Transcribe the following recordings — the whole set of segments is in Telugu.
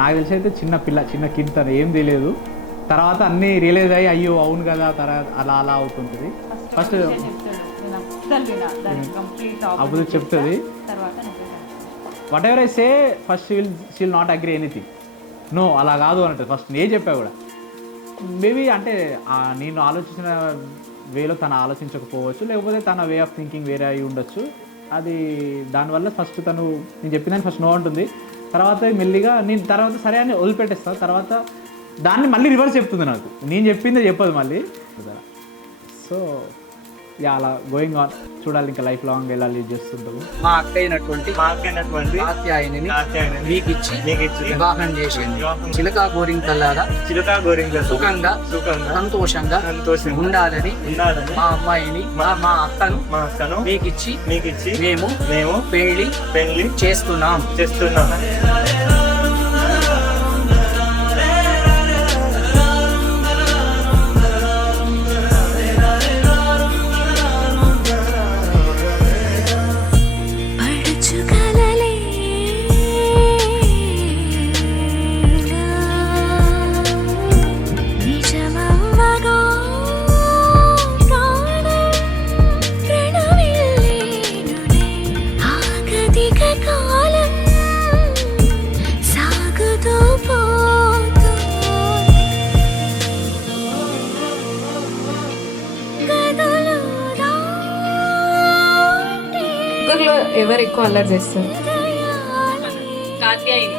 నాకు తెలిసి అయితే చిన్న పిల్ల, చిన్న కిడ్, తను ఏం తెలియదు. తర్వాత అన్నీ రియలైజ్ అయ్యి అయ్యో అవును కదా, తర్వాత అలా అవుతుంటుంది. ఫస్ట్ అప్పుడు చెప్తుంది, whatever I say first shall not agree anything. No అలా కాదు అంటే ఫస్ట్ నేను చెప్పా కూడా. మేబీ అంటే నేను ఆలోచించిన వేలో తను ఆలోచించకపోవచ్చు, లేకపోతే తన వే ఆఫ్ థింకింగ్ వేరే అయి ఉండొచ్చు. అది దానివల్ల ఫస్ట్ నేను చెప్పిన ఫస్ట్ నో అంటుంది. తర్వాత మెల్లిగా నేను తర్వాత సరే అని వదిలిపెట్టేస్తాను. తర్వాత దాన్ని మళ్ళీ రివర్స్ చెప్తుంది నాకు, నేను చెప్పిందే చెప్పదు మళ్ళీ. సో అలా గోయింగ్ ఆన్, చూడాలి ఇంకా లైఫ్ లాంగ్ ఎలా లీడ్ చేస్తుంటాము. మా అక్క అయినటువంటి కాత్యాయనిని మీకు ఇచ్చి వివాహం చేసింది. చిలకా గోరింగ్ తల్లారా సుఖంగా సంతోషంగా ఉండాలని మా అమ్మాయిని మా అక్కను మీకు ఇచ్చి మేము పెళ్లి చేస్తున్నాం. ఎవరు ఎక్కువ అల్లరి చేస్తారు? కాత్యాయని.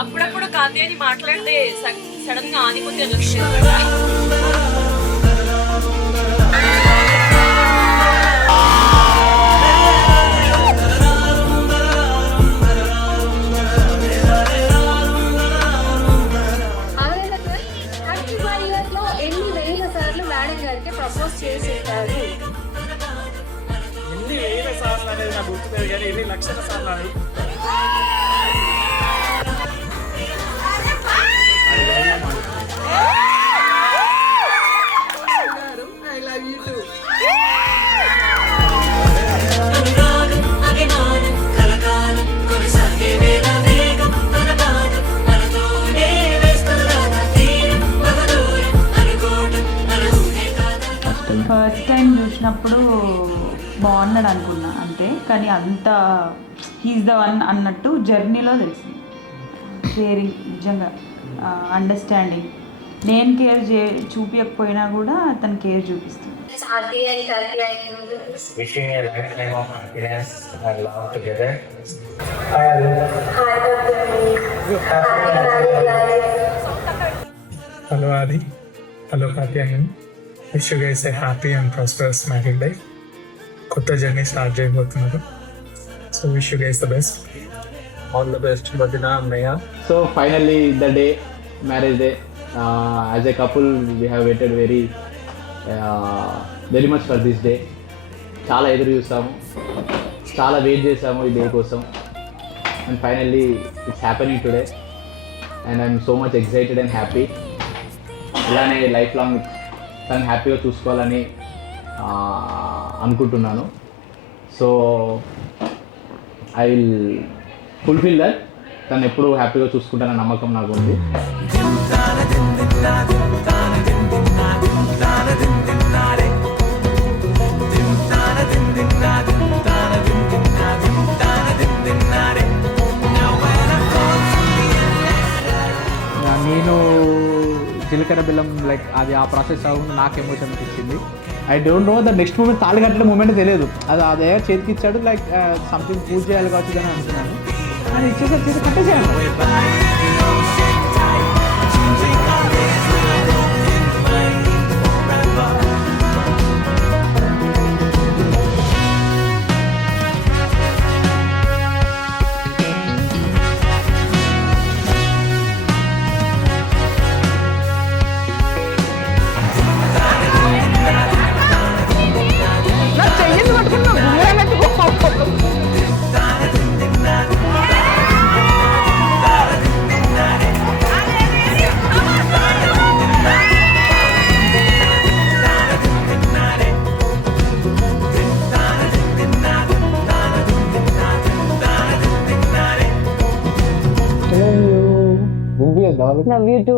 అప్పుడప్పుడు కాత్యాయని మాట్లాడితే సడన్ గా ఆదిపత్య ఎన్ని వేల సార్లు మేడం గారికి ప్రపోజ్ చేసి ఉంటారు? ఎన్ని వేల సార్లు అనేది నాకు గుర్తులేదు, కానీ ఎన్ని లక్షల సార్లు అనేది. ఫస్ట్ టైం చూసినప్పుడు బాగున్నాడు అనుకున్నా అంతే, కానీ అంత హీస్ ద వన్ అన్నట్టు జర్నీలో తెలిసింది. కేరింగ్, నిజంగా అండర్స్టాండింగ్. నేను కేర్ చూపించకపోయినా కూడా తను కేర్ చూపిస్తుంది. హలో ఆది, hello Katyayani. Wish you guys A happy and prosperous married life. కొత్త జర్నీ స్టార్ట్ చేయబోతున్నారు. So wish you guys the best. All the best వదిన, అన్నయ్య. So finally the day, marriage day. As a couple we have weighted very much for this day. చాలా ఎదురు చూసాము, చాలా వెయిట్ చేసాము ఈ డే కోసం. And finally it's happening today and I'm so much excited and happy. ఇలానే లైఫ్ లాంగ్ తను హ్యాపీగా చూసుకోవాలని అనుకుంటున్నాను. So I will fulfil that. తను ఎప్పుడూ హ్యాపీగా చూసుకుంటానన్న నమ్మకం నాకు ఉంది. నేను జీలకర్ర బెల్లం లైక్ అది ఆ ప్రాసెస్ అవును నాకు ఎమోషన్ అనిపించింది. I don't know the next moment, తాళి కట్టిన మూమెంట్ తెలియదు. అదే చేతికి ఇచ్చాడు, లైక్ సంథింగ్ పూజ చేయాలి కావచ్చు అని అనుకున్నాను. అది ఇచ్చేసారి చేతి కట్టేసాను. Love you two